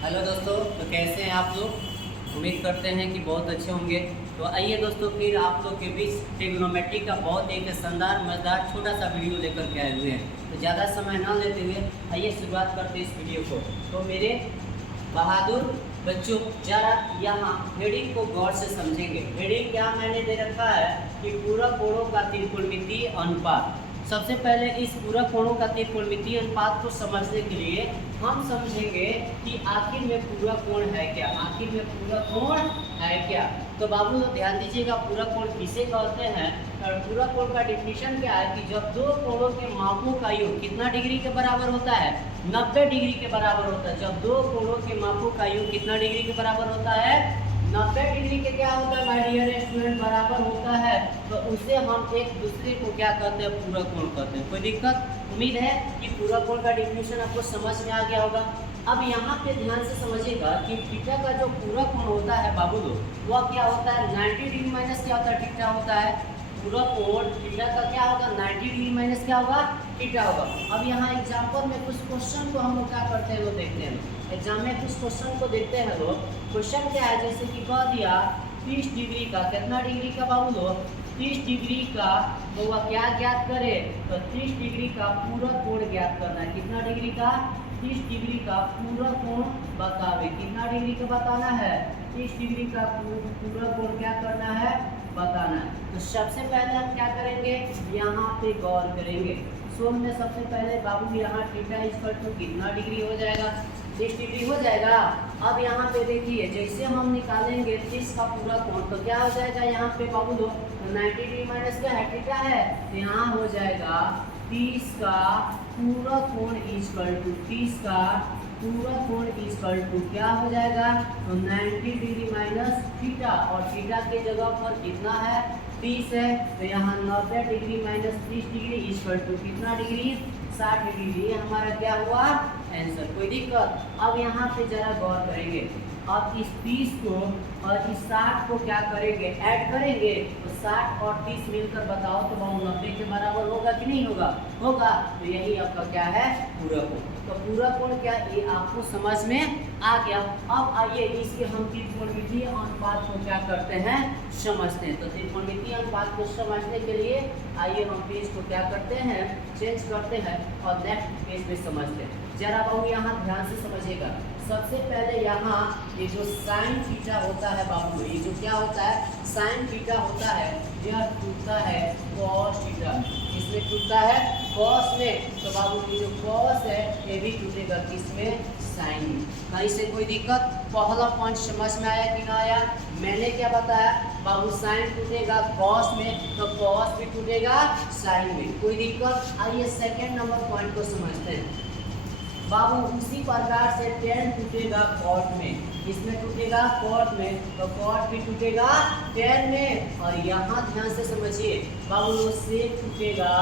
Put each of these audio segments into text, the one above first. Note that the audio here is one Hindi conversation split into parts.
हेलो दोस्तों, तो कैसे हैं आप लोग। उम्मीद करते हैं कि बहुत अच्छे होंगे। तो आइए दोस्तों, फिर आप लोग के बीच ट्रिग्नोमेट्री का बहुत एक शानदार मजेदार छोटा सा वीडियो लेकर के आए हुए हैं। तो ज़्यादा समय ना लेते हुए आइए शुरुआत करते हैं इस वीडियो को। तो मेरे बहादुर बच्चों, जरा यहाँ हेडिंग को गौर से समझेंगे। हेडिंग क्या मैंने दे रखा है कि पूरक कोणों का त्रिकोणमितीय अनुपात। सबसे पहले इस पूरक कोणों का त्रिकोणमितीय अनुपात को समझने के लिए हम समझेंगे कि आखिर में पूरक कोण है क्या। आखिर में पूरक कोण है क्या। तो बाबू लोग ध्यान दीजिएगा, पूरक कोण किसे कहते हैं। और पूरक कोण का डिफिनेशन क्या है कि जब दो कोणों के मापों का योग कितना डिग्री के बराबर होता है, 90 डिग्री के बराबर होता है। जब दो कोणों के मापों का योग कितना डिग्री के बराबर होता है, 90 डिग्री के क्या होता है माय डियर स्टूडेंट, बराबर होता है। तो उसे हम एक दूसरे को क्या कहते हैं, पूरक कोण कहते हैं। कोई दिक्कत? उम्मीद है कि पूरक कोण का डिफिनेशन आपको समझ में आ गया होगा। अब यहाँ पे ध्यान से समझिएगा कि थीटा का जो पूरक कोण होता है बाबू लोग, वह क्या होता है 90 डिग्री माइनस क्या होता है, थीटा होता है। पूरक कोण थीटा का क्या होगा 90 डिग्री माइनस क्या होगा, थीटा होगा। अब यहाँ एग्जाम्पल में कुछ क्वेश्चन को हम लोग क्या करते हैं, लोग देखते हैं। एग्जाम में कुछ क्वेश्चन को देखते हैं लोग। क्वेश्चन क्या है, जैसे कि कह दिया 30 डिग्री का, कितना डिग्री का बाबू लोग, 30 डिग्री का, तो वह क्या ज्ञात करे, तो 30 डिग्री का पूरक कोण ज्ञात करना है। कितना डिग्री का, 30 डिग्री का पूरक कोण बतावे। कितना डिग्री का बताना है, 30 डिग्री का पूरक कोण क्या करना है, बताना है। तो सबसे पहले हम क्या करेंगे, यहाँ पे गौर करेंगे। सोल में सबसे पहले बाबू यहाँ थीटा इक्वल टू कितना डिग्री हो जाएगा, 30 डिग्री हो जाएगा। अब यहाँ पे देखिए, जैसे हम निकालेंगे 30 का पूरा कोण, तो क्या हो जाएगा यहाँ पे बाबू लोग, 90 डिग्री माइनस क्या है, थीटा है। तो यहाँ हो जाएगा 30 का पूरा कोण इक्वल टू 30 का पूरा कोण इक्वल टू क्या हो जाएगा, तो 90 डिग्री माइनस थीटा, और थीटा के जगह पर कितना है, 30 है। तो यहाँ 90 degree minus 30 degree equal to कितना डिग्री, 60 डिग्री। ये हमारा क्या हुआ, आंसर। कोई दिक्कत? अब यहाँ पे जरा गौर करेंगे। अब इस 30 को और इस 60 को क्या करेंगे, ऐड करेंगे। तो 60 और 30 मिलकर बताओ तो वो 90 के बराबर होगा कि नहीं होगा, होगा। तो यही आपका क्या है, पूरक कोण। तो पूरक कोण क्या, ये आपको समझ में आ गया। अब आइए इसके हम त्रिकोणमितीय अनुपात को क्या करते हैं, समझते हैं। तो त्रिकोणमितीय अनुपात को समझने के लिए आइए हम पेज को क्या करते हैं, चेंज करते हैं और नेक्स्ट पेज पे समझते हैं। जरा बाबू यहाँ ध्यान से समझिएगा। सबसे पहले यहाँ ये जो साइन थीटा होता है बाबू, ये जो क्या होता है, साइन थीटा होता है, यह टूटता है कॉस थीटा। इसमें टूटता है कॉस में। तो बाबू ये जो कॉस है ये भी टूटेगा किसमें, साइन में। कहीं से कोई दिक्कत? पहला पॉइंट समझ में आया कि ना आया? मैंने क्या बताया बाबू, साइन टूटेगा कॉस में, तो कॉस भी टूटेगा साइन में। कोई दिक्कत? आइए सेकेंड नंबर पॉइंट को समझते हैं बाबू। उसी प्रकार से टेन टूटेगा कॉट में, इसमें टूटेगा कॉट में, तो कॉट भी टूटेगा टेन में। और यहाँ ध्यान से समझिए बाबू, वो सेक टूटेगा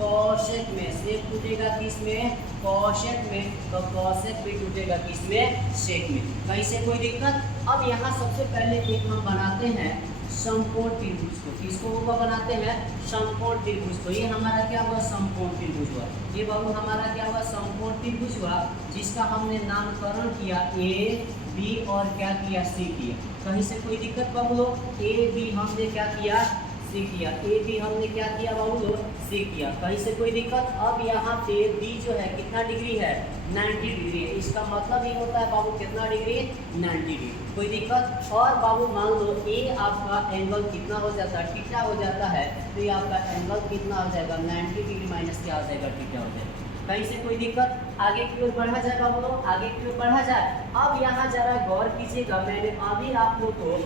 कॉसेक में, सेक टूटेगा किस में, कॉसेक में, तो कॉसेक भी टूटेगा किस में, सेक में। कहीं से कोई दिक्कत? अब यहाँ सबसे पहले एक हम बनाते हैं समकोण त्रिभुज को। किसको वो बनाते हैं, समकोण त्रिभुज को। ये हमारा क्या हुआ, समकोण त्रिभुज हुआ। ये बाबू हमारा क्या हुआ, समकोण त्रिभुज हुआ, जिसका हमने नामकरण किया ए बी और क्या किया, सी किया। कहीं से कोई दिक्कत बाबू लोग? ए बी हमने क्या किया, सी किया। ए बी हमने क्या किया बाबू लोग, सी किया। कहीं से कोई दिक्कत? अब यहाँ पे बी जो है कितना डिग्री है, 90 डिग्री है। इसका मतलब ये होता है बाबू कितना डिग्री, 90 डिग्री। कोई दिक्कत? और बाबू मान लो ए आपका एंगल कितना हो जाता है, थीटा हो जाता है। तो ये आपका एंगल कितना हो जाएगा, 90 डिग्री माइनस क्या हो जाएगा, थीटा हो जाएगा। कहीं से कोई दिक्कत? आगे की ओर बढ़ा जाए बाबू लोग, आगे की ओर बढ़ा जाए। अब यहाँ जरा गौर कीजिएगा, मैंने अभी आप लोग को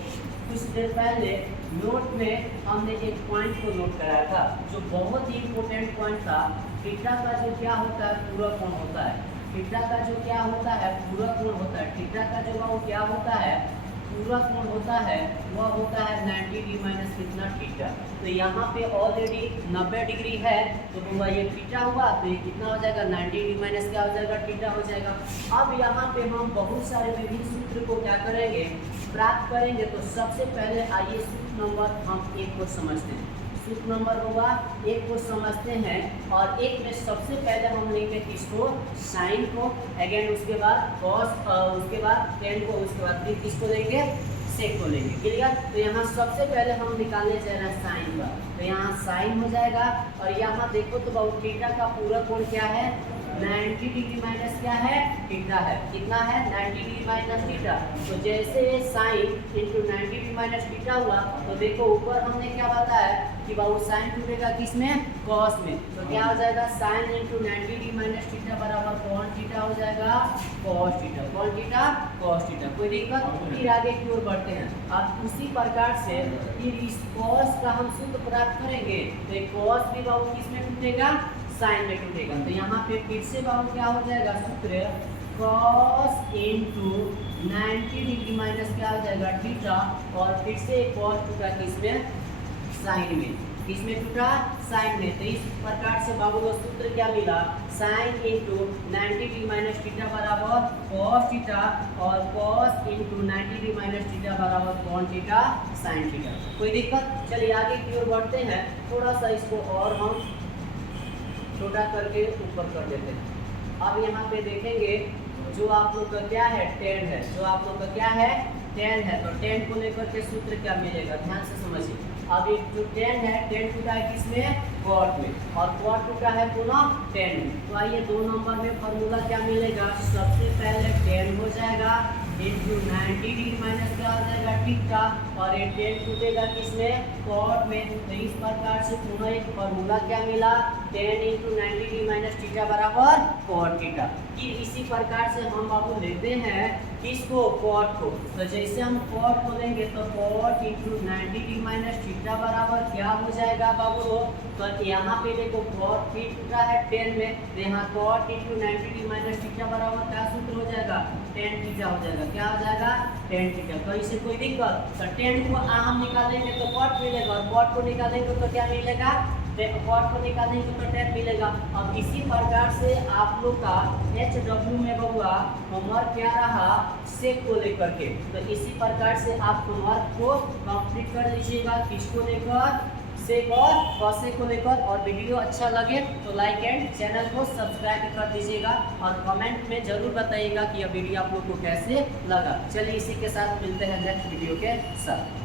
कुछ देर पहले नोट में हमने एक पॉइंट को नोट कराया था, जो बहुत ही इम्पोर्टेंट पॉइंट था। थीटा का जो क्या होता है, पूरक कोण होता है। थीटा का जो क्या होता है, पूरक कोण होता है। थीटा का जो वो क्या होता है, पूरक कोण होता है, वह होता है 90 डिग्री माइनस कितना, थीटा। तो यहाँ पे ऑलरेडी 90 डिग्री है, तो हुआ ये थीटा हुआ, तो ये कितना हो जाएगा, 90 डिग्री माइनस क्या हो जाएगा, थीटा हो जाएगा। अब यहाँ पे हम बहुत सारे विभिन्न सूत्र को क्या करेंगे, प्राप्त करेंगे। तो सबसे पहले आइए सूत्र नंबर हम एक को समझते हैं। सूत्र नंबर होगा, एक को समझते हैं और एक में सबसे पहले हम लेंगे किसको, साइन को, अगेन उसके बाद कॉस, उसके बाद टेन को, उसके बाद फिर किसको लेंगे, सेक को लेंगे। क्लियर। तो यहाँ सबसे पहले हम निकालने जा रहे हैं साइन का, तो यहाँ साइन हो जाएगा और यहाँ देखो तो बहुत थीटा का पूरा कोण क्या है, 90 डिग्री माइनस क्या है, थीटा है। कितना है, 90 डिग्री माइनस थीटा। तो जैसे sine into 90 degree minus theta हुआ तो देखो ऊपर हमने क्या बताया कि बाबू साइन टूटेगा किसमें, कॉस में। तो क्या हो जाएगा, sine into 90 degree minus theta बराबर कौन थीटा हो जाएगा, कॉस थीटा। कौन थीटा, कॉस थीटा। कोई दिक्कत। फिर आगे की ओर बढ़ते हैं। अब उसी प्रकार से फिर इस कॉस का हम सूत्र प्राप्त करेंगे, तो एक कॉस भी बाबू किसमें टूटेगा, साइन में टूटेगा। तो यहाँ पे फिर से बाबू क्या हो जाएगा, सूत्र कॉस इंटू 90 डिग्री माइनस क्या हो जाएगा, थीटा, और फिर से कॉस टूटा किसमें, साइन में। किसमें टूटा, साइन में। तो इस प्रकार से बाबू को सूत्र क्या मिला, sine into 90 degree minus theta बराबर कॉस थीटा, और cos into 90 degree minus theta बराबर कौन थीटा, साइन थीटा। कोई दिक्कत। चलिए आगे की ओर बढ़ते हैं। थोड़ा सा इसको और हम छोटा करके ऊपर कर देते हैं। अब यहाँ पे देखेंगे जो आप लोग का क्या है, टेन है। जो आप लोग का क्या है, टेन है। तो टेन को लेकर के सूत्र क्या मिलेगा, ध्यान से समझिए। अब एक जो टेन है, टेन टूटा है किसमें, कॉट में, और कॉट टूटा है पुनः टेन में। तो आइए 2 नंबर में फॉर्मूला क्या मिलेगा, सबसे पहले टेन हो जाएगा इंटू 90 डिग्री माइनस क्या हो जाएगा, थीटा, और ये टेन टूटेगा किसमें, कॉट में। तो इस प्रकार से पुनः एक फॉर्मूला क्या मिला, ten into 90 degree minus theta बराबर कॉट थीटा। फिर इसी प्रकार से हम बाबू लेते हैं किसको, कॉट को। तो जैसे हम कॉट को लेंगे तो cot into 90 degree minus theta बराबर क्या हो जाएगा बाबू, तो यहाँ पे देखो कॉट फिर टूटा है 10 में, तो यहाँ cot into 90 degree minus theta बराबर क्या सूत्र हो जाएगा, 10 थीटा हो जाएगा। क्या हो जाएगा, 10 थीटा। तो इसे कोई दिक्कत, तो 10 को हम निकालेंगे तो कॉट मिलेगा, और कॉट को निकालेंगे तो क्या मिलेगा, कॉट को निकालेंगे तो 10 मिलेगा। अब इसी प्रकार से आप लोग का HW में बउआ होमवर्क क्या रहा, सेक को लेकर के। तो इसी प्रकार से आप होमवर्क को कंप्लीट कर लीजिएगा, किसको लेकर, सेक और कॉसेक को लेकर। और वीडियो अच्छा लगे तो लाइक एंड चैनल को सब्सक्राइब कर दीजिएगा, और कमेंट में जरूर बताइएगा कि यह वीडियो आप लोग को कैसे लगा। चलिए इसी के साथ मिलते हैं नेक्स्ट वीडियो के साथ।